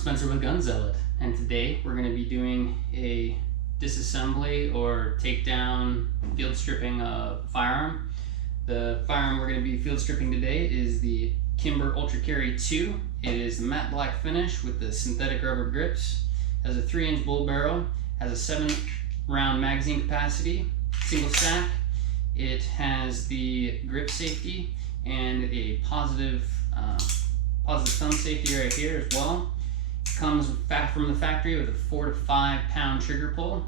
Spencer with Gun Zealot, and today we're going to be doing a disassembly or takedown field stripping firearm. The firearm we're going to be field stripping today is the Kimber Ultra Carry 2. It is the matte black finish with the synthetic rubber grips. Has a 3-inch bull barrel, has a 7-round magazine capacity, single stack. It has the grip safety and a positive thumb safety right here as well. Comes from the factory with a 4 to 5 pound trigger pull.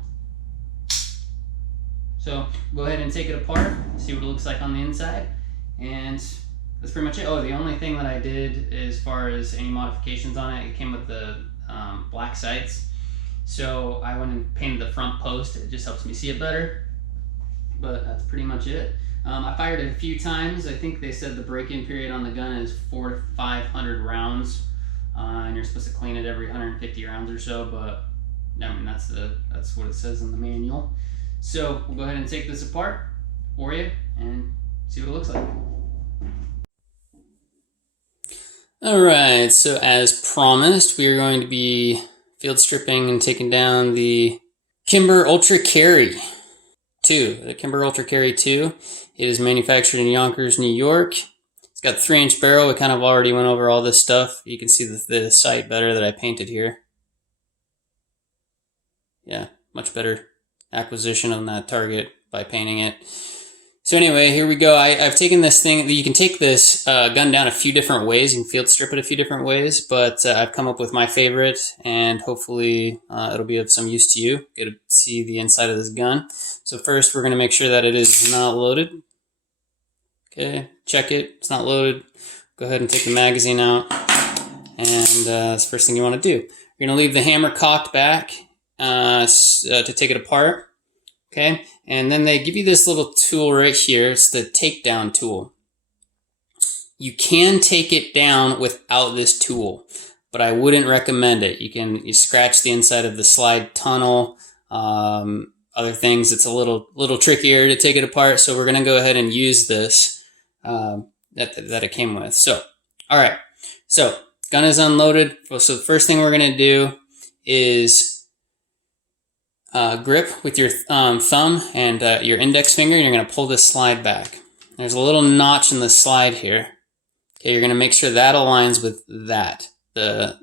So go ahead and take it apart, see what it looks like on the inside, and that's pretty much it. Oh, the only thing that I did as far as any modifications on it, it came with the black sights. So I went and painted the front post. It just helps me see it better, but that's pretty much it. I fired it a few times. I think they said the break-in period on the gun is 400 to 500 rounds, and you're supposed to clean it every 150 rounds or so. But I mean, that's what it says in the manual. So we'll go ahead and take this apart for you and see what it looks like. All right. So as promised, we are going to be field stripping and taking down the Kimber Ultra Carry 2. The Kimber Ultra Carry 2. It is manufactured in Yonkers, New York. It's got a 3-inch barrel. We kind of already went over all this stuff. You can see the sight better that I painted here. Yeah, much better acquisition on that target by painting it. So anyway, here we go. I've taken this thing. You can take this gun down a few different ways. You can field strip it a few different ways, but I've come up with my favorite, and hopefully it'll be of some use to you. Get to see the inside of this gun. So first, we're going to make sure that it is not loaded. Okay, check it. It's not loaded. Go ahead and take the magazine out, and that's the first thing you want to do. You're going to leave the hammer cocked back to take it apart. Okay, and then they give you this little tool right here. It's the takedown tool. You can take it down without this tool, but I wouldn't recommend it. You scratch the inside of the slide tunnel, other things. It's a little trickier to take it apart, so we're gonna go ahead and use this that it came with. So, all right, so gun is unloaded. So the first thing we're gonna do is grip with your thumb and your index finger, and you're going to pull this slide back. There's a little notch in the slide here. Okay, you're going to make sure that aligns with that, the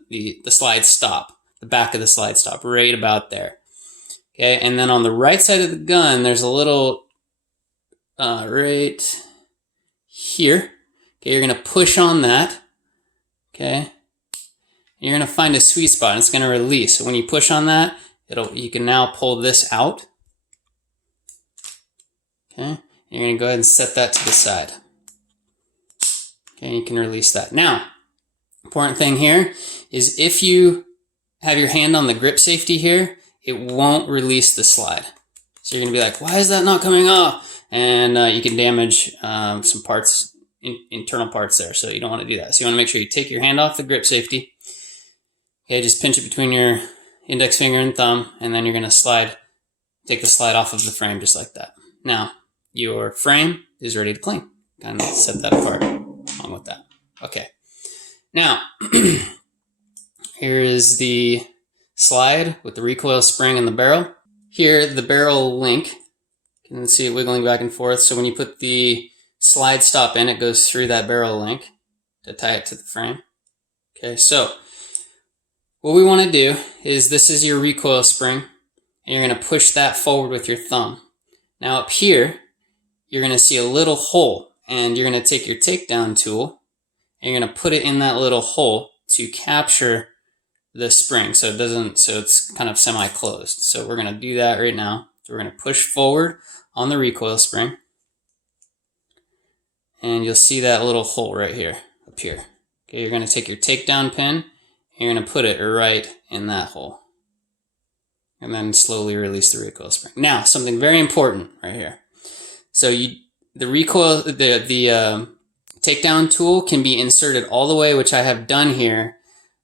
slide stop, the back of the slide stop, right about there. Okay, and then on the right side of the gun, there's a little right here. Okay, you're going to push on that. Okay, you're going to find a sweet spot, and it's going to release. So when you push on that, you can now pull this out. Okay, you're going to go ahead and set that to the side. Okay, you can release that. Now, important thing here is if you have your hand on the grip safety here, it won't release the slide. So you're going to be like, why is that not coming off? And you can damage some parts, internal parts there. So you don't want to do that. So you want to make sure you take your hand off the grip safety. Okay, just pinch it between your index finger and thumb, and then you're going to take the slide off of the frame just like that. Now, your frame is ready to clean. Kind of set that apart along with that. Okay. Now, here is the slide with the recoil spring and the barrel. Here, the barrel link. You can see it wiggling back and forth. So when you put the slide stop in, it goes through that barrel link to tie it to the frame. Okay, so what we want to do is, this is your recoil spring, and you're going to push that forward with your thumb. Now up here, you're going to see a little hole, and you're going to take your takedown tool, and you're going to put it in that little hole to capture the spring so it's kind of semi-closed. So we're going to do that right now. So we're going to push forward on the recoil spring, and you'll see that little hole right here, up here. Okay, you're going to take your takedown pin, you're going to put it right in that hole. And then slowly release the recoil spring. Now, something very important right here. So the takedown tool can be inserted all the way, which I have done here,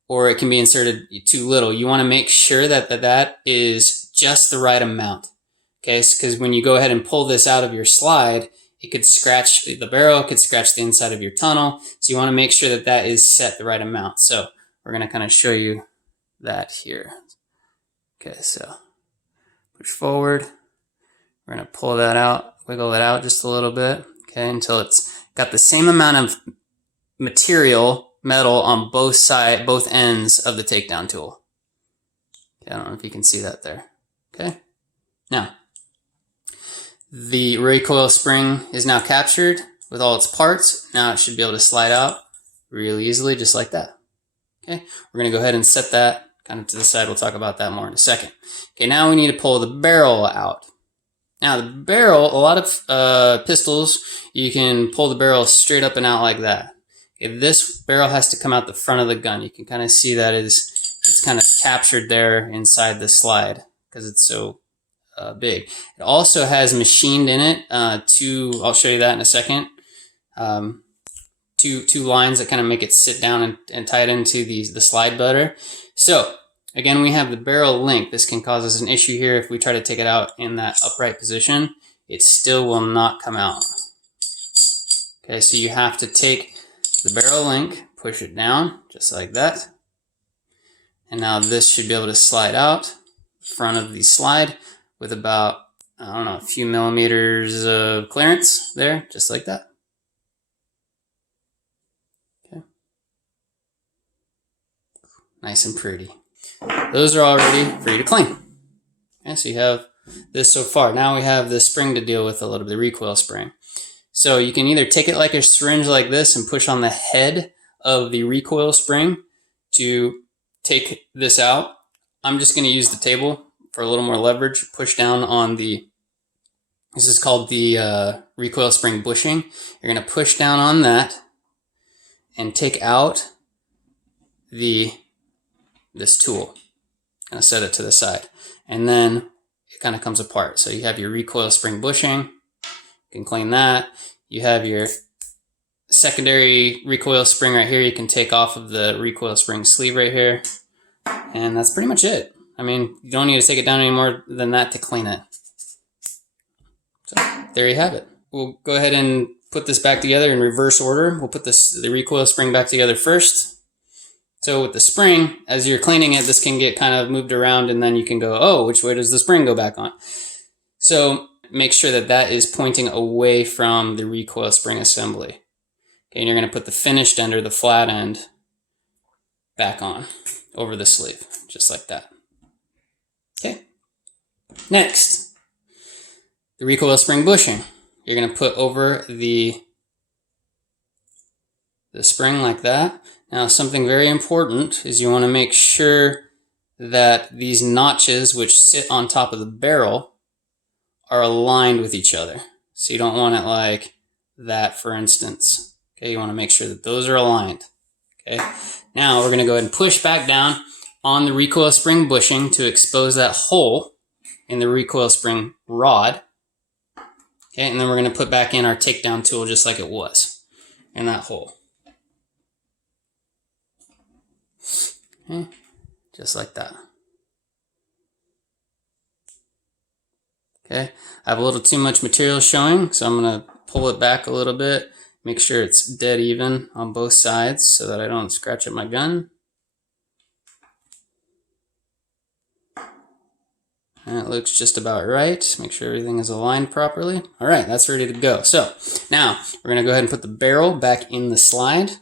or it can be inserted too little. You want to make sure that is just the right amount. Okay, because when you go ahead and pull this out of your slide, it could scratch the barrel, it could scratch the inside of your tunnel. So you want to make sure that is set the right amount. So we're going to kind of show you that here. Okay, so push forward. We're going to pull that out, wiggle it out just a little bit, okay, until it's got the same amount of metal on both ends of the takedown tool. Okay, I don't know if you can see that there. Okay, now the recoil spring is now captured with all its parts. Now it should be able to slide out really easily, just like that. Okay, we're going to go ahead and set that kind of to the side. We'll talk about that more in a second. Okay, now we need to pull the barrel out. Now the barrel, a lot of pistols, you can pull the barrel straight up and out like that. Okay, this barrel has to come out the front of the gun. You can kind of see that it's kind of captured there inside the slide because it's so big. It also has machined in it I'll show you that in a second, two lines that kind of make it sit down and tie it into the slide better. So again, we have the barrel link. This can cause us an issue here. If we try to take it out in that upright position, it still will not come out. Okay, so you have to take the barrel link, push it down just like that. And now this should be able to slide out the front of the slide with about, I don't know, a few millimeters of clearance there, just like that. Okay. Nice and pretty. Those are all ready for you to clean. Okay, so you have this so far. Now we have the spring to deal with a little bit, the recoil spring. So you can either take it like a syringe like this and push on the head of the recoil spring to take this out. I'm just going to use the table for a little more leverage. Push down on this is called the recoil spring bushing. You're going to push down on that and take out this tool. Going to set it to the side. And then it kind of comes apart. So you have your recoil spring bushing. You can clean that. You have your secondary recoil spring right here. You can take off of the recoil spring sleeve right here. And that's pretty much it. I mean, you don't need to take it down any more than that to clean it. So there you have it. We'll go ahead and put this back together in reverse order. We'll put the recoil spring back together first. So with the spring, as you're cleaning it, this can get kind of moved around and then you can go, oh, which way does the spring go back on? So make sure that is pointing away from the recoil spring assembly. Okay, and you're going to put the finished end or the flat end back on over the sleeve, just like that. Okay. Next, the recoil spring bushing. You're going to put over the spring like that. Now, something very important is you want to make sure that these notches, which sit on top of the barrel, are aligned with each other. So you don't want it like that, for instance. Okay, you want to make sure that those are aligned. Okay, now we're going to go ahead and push back down on the recoil spring bushing to expose that hole in the recoil spring rod. Okay, and then we're going to put back in our takedown tool just like it was in that hole. Okay, just like that. Okay, I have a little too much material showing, so I'm going to pull it back a little bit, make sure it's dead even on both sides so that I don't scratch up my gun. And it looks just about right. Make sure everything is aligned properly. All right, that's ready to go. So now we're going to go ahead and put the barrel back in the slide.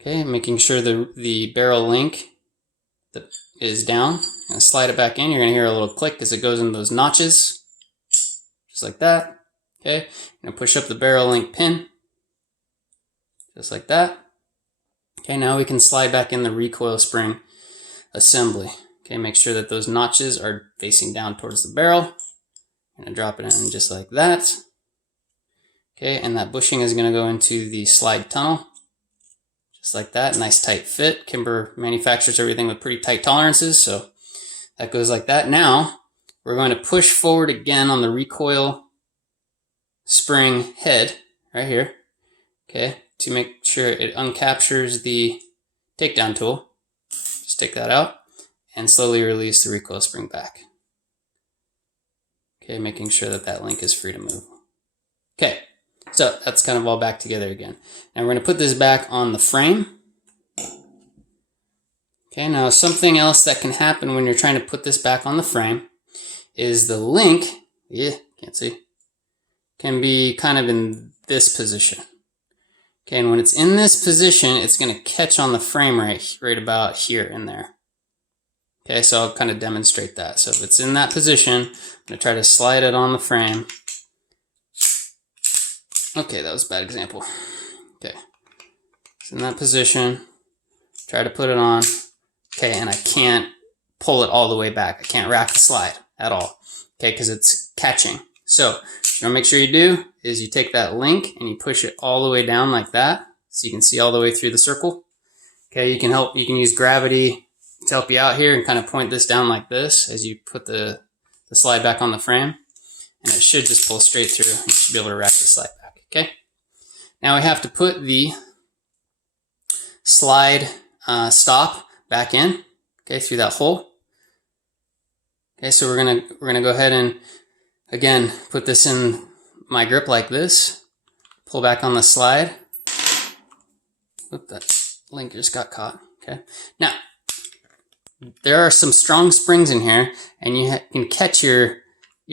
Okay, making sure the barrel link that is down. And slide it back in. You're going to hear a little click as it goes in those notches. Just like that. Okay, I'm going to push up the barrel link pin. Just like that. Okay, now we can slide back in the recoil spring assembly. Okay, make sure that those notches are facing down towards the barrel. I'm going to drop it in just like that. Okay, and that bushing is going to go into the slide tunnel. Just like that, nice tight fit. Kimber manufactures everything with pretty tight tolerances, so that goes like that. Now, we're going to push forward again on the recoil spring head right here, okay, to make sure it uncaptures the takedown tool. Just take that out and slowly release the recoil spring back. Okay, making sure that link is free to move. Okay. So that's kind of all back together again. Now we're going to put this back on the frame. Okay, now something else that can happen when you're trying to put this back on the frame is the link, can't see, can be kind of in this position. Okay, and when it's in this position, it's going to catch on the frame right about here in there. Okay, so I'll kind of demonstrate that. So if it's in that position, I'm going to try to slide it on the frame. Okay, that was a bad example. Okay, it's in that position. Try to put it on. Okay, and I can't pull it all the way back. I can't rack the slide at all. Okay, because it's catching. So what you want to make sure you do is you take that link and you push it all the way down like that, so you can see all the way through the circle. Okay, you can use gravity to help you out here and kind of point this down like this as you put the slide back on the frame, and it should just pull straight through. You should be able to rack the slide back. Okay, now we have to put the slide stop back in, okay, through that hole. Okay, so we're gonna go ahead and again put this in my grip like this, pull back on the slide. Oop, that link just got caught. Okay, now there are some strong springs in here, and you can catch your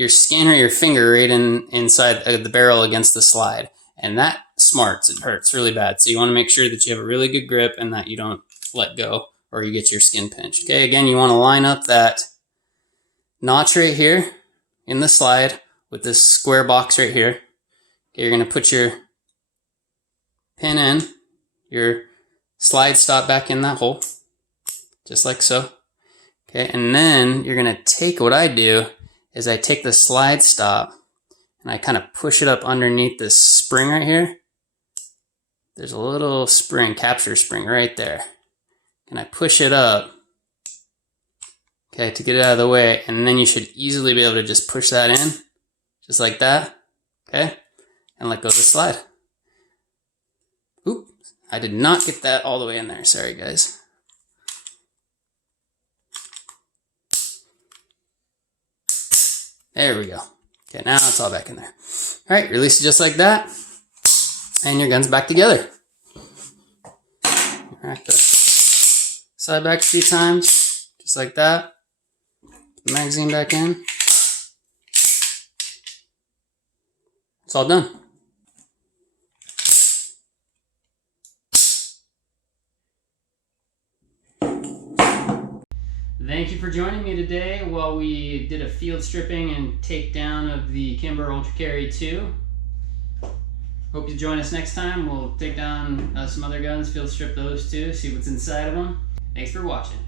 skin or your finger right inside the barrel against the slide, and that smarts. It hurts really bad. So you want to make sure that you have a really good grip and that you don't let go or you get your skin pinched. Okay, again, you want to line up that notch right here in the slide with this square box right here. Okay, you're going to put your pin in, your slide stop back in that hole, just like so. Okay, and then you're going to take, what I do is I take the slide stop and I kind of push it up underneath this spring right here. There's a little spring, capture spring right there. And I push it up, okay, to get it out of the way, and then you should easily be able to just push that in, just like that, okay, and let go of the slide. Oop, I did not get that all the way in there, sorry guys. There we go. Okay, now it's all back in there. All right, release it just like that, and your gun's back together. Rack the slide back a few times, just like that. Put the magazine back in. It's all done. Thank you for joining me today while we did a field stripping and takedown of the Kimber Ultra Carry 2. Hope you join us next time. We'll take down some other guns, field strip those too, see what's inside of them. Thanks for watching.